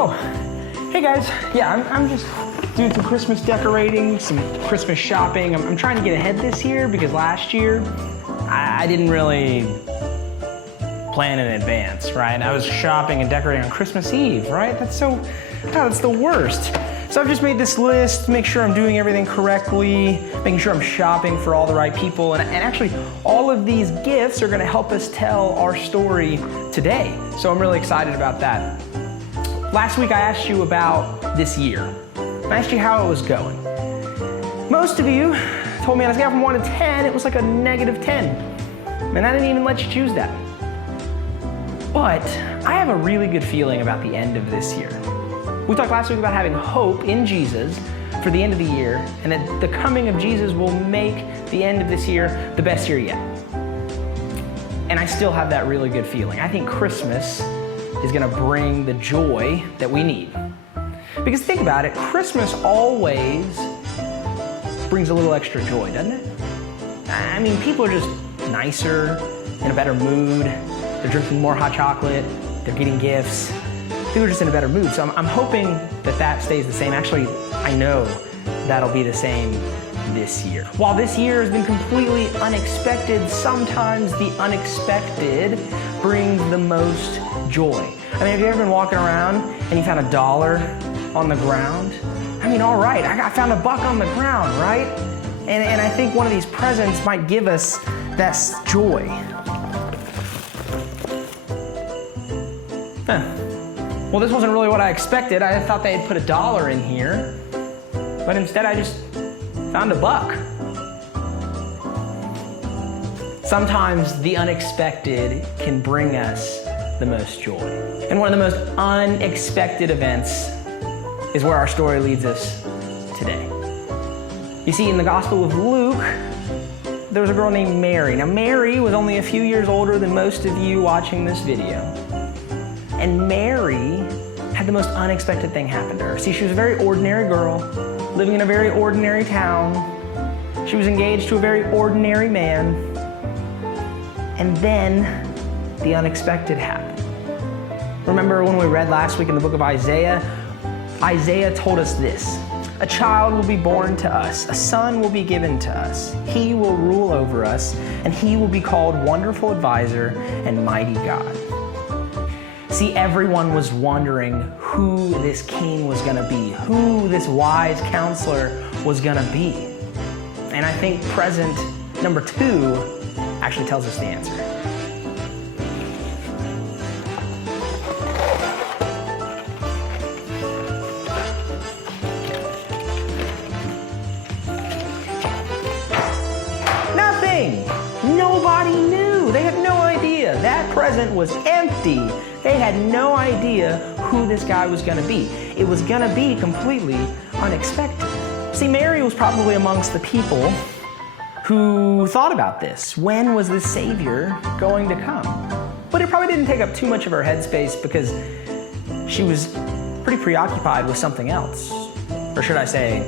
Oh, hey guys. Yeah, I'm just doing some Christmas decorating, some Christmas shopping. I'm trying to get ahead this year because last year I didn't really plan in advance, right? I was shopping and decorating on Christmas Eve, right? That's the worst. So I've just made this list, make sure I'm doing everything correctly, making sure I'm shopping for all the right people, and actually all of these gifts are gonna help us tell our story today. So I'm really excited about that. Last week I asked you about this year. I asked you how it was going. Most of you told me on a scale from 1 to 10, it was like a -10. And I didn't even let you choose that. But I have a really good feeling about the end of this year. We talked last week about having hope in Jesus for the end of the year, and that the coming of Jesus will make the end of this year the best year yet. And I still have that really good feeling. I think Christmas is gonna bring the joy that we need. Because think about it, Christmas always brings a little extra joy, doesn't it? I mean, people are just nicer, in a better mood, they're drinking more hot chocolate, they're getting gifts. People are just in a better mood. So I'm hoping that stays the same. Actually, I know that'll be the same this year. While this year has been completely unexpected, sometimes the unexpected brings the most joy. I mean, have you ever been walking around and you found $1 on the ground? I mean, all right, I found $1 on the ground, right? And I think one of these presents might give us that joy. Huh. Well, this wasn't really what I expected. I thought they had put $1 in here, but instead I just found $1. Sometimes the unexpected can bring us the most joy. And one of the most unexpected events is where our story leads us today. You see, in the Gospel of Luke, there was a girl named Mary. Now, Mary was only a few years older than most of you watching this video. And Mary had the most unexpected thing happen to her. See, she was a very ordinary girl, living in a very ordinary town. She was engaged to a very ordinary man. And then the unexpected happened. Remember when we read last week in the book of Isaiah? Isaiah told us this: a child will be born to us, a son will be given to us. He will rule over us, and he will be called Wonderful Advisor and Mighty God. See, everyone was wondering who this king was gonna be, who this wise counselor was gonna be. And I think present number 2 actually tells us the answer. Nothing! Nobody knew. They had no idea. That present was empty. They had no idea who this guy was gonna be. It was gonna be completely unexpected. See, Mary was probably amongst the people who thought about this. When was this Savior going to come? But it probably didn't take up too much of her headspace because she was pretty preoccupied with something else. Or should I say,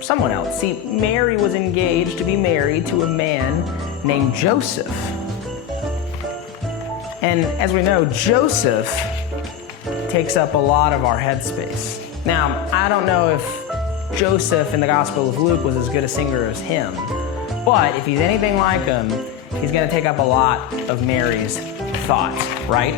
someone else. See, Mary was engaged to be married to a man named Joseph. And as we know, Joseph takes up a lot of our headspace. Now, I don't know if Joseph in the Gospel of Luke was as good a singer as him, but if he's anything like him, he's gonna take up a lot of Mary's thoughts, right?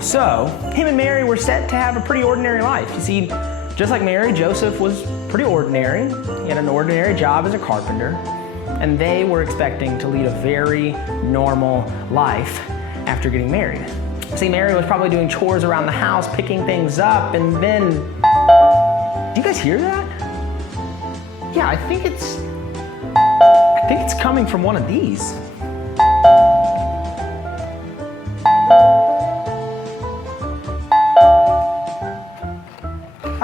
So, him and Mary were set to have a pretty ordinary life. You see, just like Mary, Joseph was pretty ordinary. He had an ordinary job as a carpenter, and they were expecting to lead a very normal life after getting married. See, Mary was probably doing chores around the house, picking things up, and then... Do you guys hear that? Yeah, I think it's coming from one of these.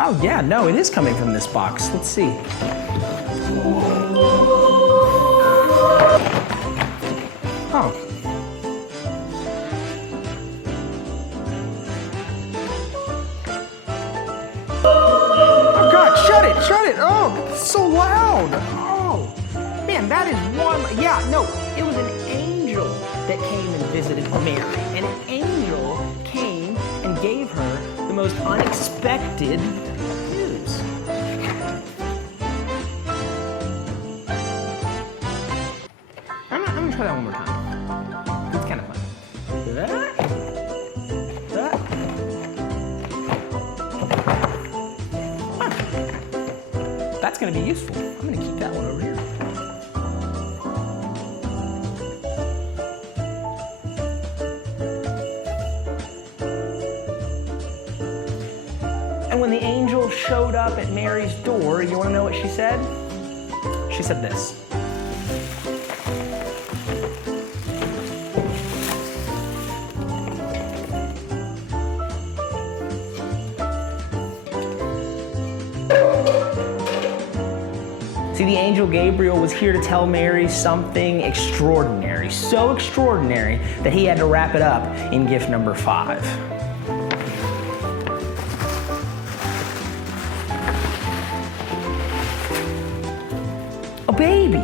Oh yeah, no, it is coming from this box. Let's see. Oh. Oh God, shut it! Oh, it's so loud! Oh, man, that is one, yeah, no, it was an angel that came and visited Mary. And an angel came and gave her the most unexpected unexpected news. I'm gonna try that one more time. It's kind of fun. That's gonna be useful. I'm gonna keep that one over here. And when the angel showed up at Mary's door, you wanna know what she said? She said this. See, the angel Gabriel was here to tell Mary something extraordinary, so extraordinary that he had to wrap it up in gift number 5. A baby.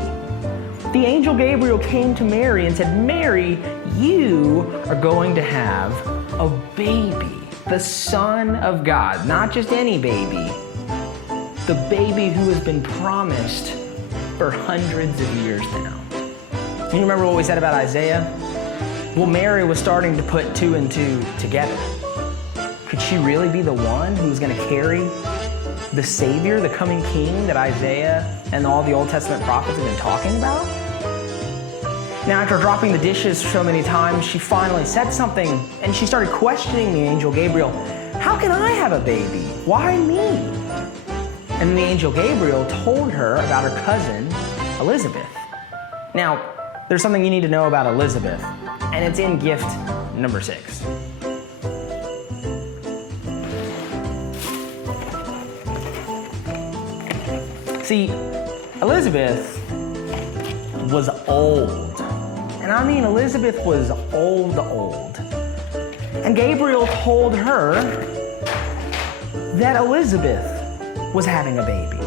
The angel Gabriel came to Mary and said, Mary, you are going to have a baby, the Son of God, not just any baby, the baby who has been promised for hundreds of years now. You remember what we said about Isaiah? Well, Mary was starting to put 2 and 2 together. Could she really be the one who was going to carry the Savior, the coming King that Isaiah and all the Old Testament prophets have been talking about? Now, after dropping the dishes so many times, she finally said something, and she started questioning the angel Gabriel. How can I have a baby? Why me? And the angel Gabriel told her about her cousin, Elizabeth. Now, there's something you need to know about Elizabeth, and it's in gift number 6. See, Elizabeth was old. And I mean, Elizabeth was old. And Gabriel told her that Elizabeth was having a baby.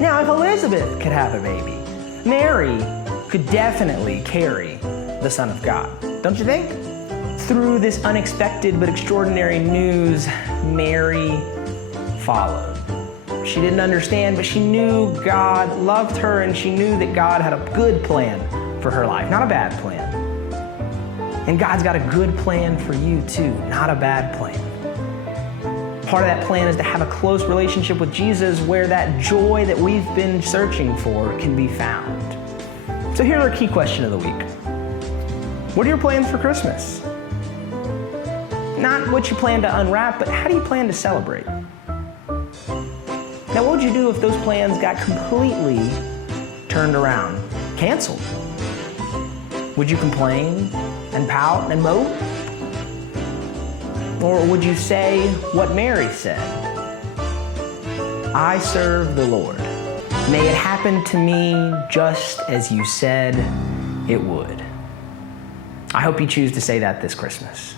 Now, if Elizabeth could have a baby, Mary could definitely carry the Son of God. Don't you think? Through this unexpected but extraordinary news, Mary followed. She didn't understand, but she knew God loved her, and she knew that God had a good plan for her life, not a bad plan. And God's got a good plan for you too, not a bad plan. Part of that plan is to have a close relationship with Jesus where that joy that we've been searching for can be found. So here's our key question of the week. What are your plans for Christmas? Not what you plan to unwrap, but how do you plan to celebrate? Now, what would you do if those plans got completely turned around, canceled? Would you complain and pout and mope? Or would you say what Mary said? I serve the Lord. May it happen to me just as you said it would. I hope you choose to say that this Christmas.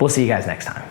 We'll see you guys next time.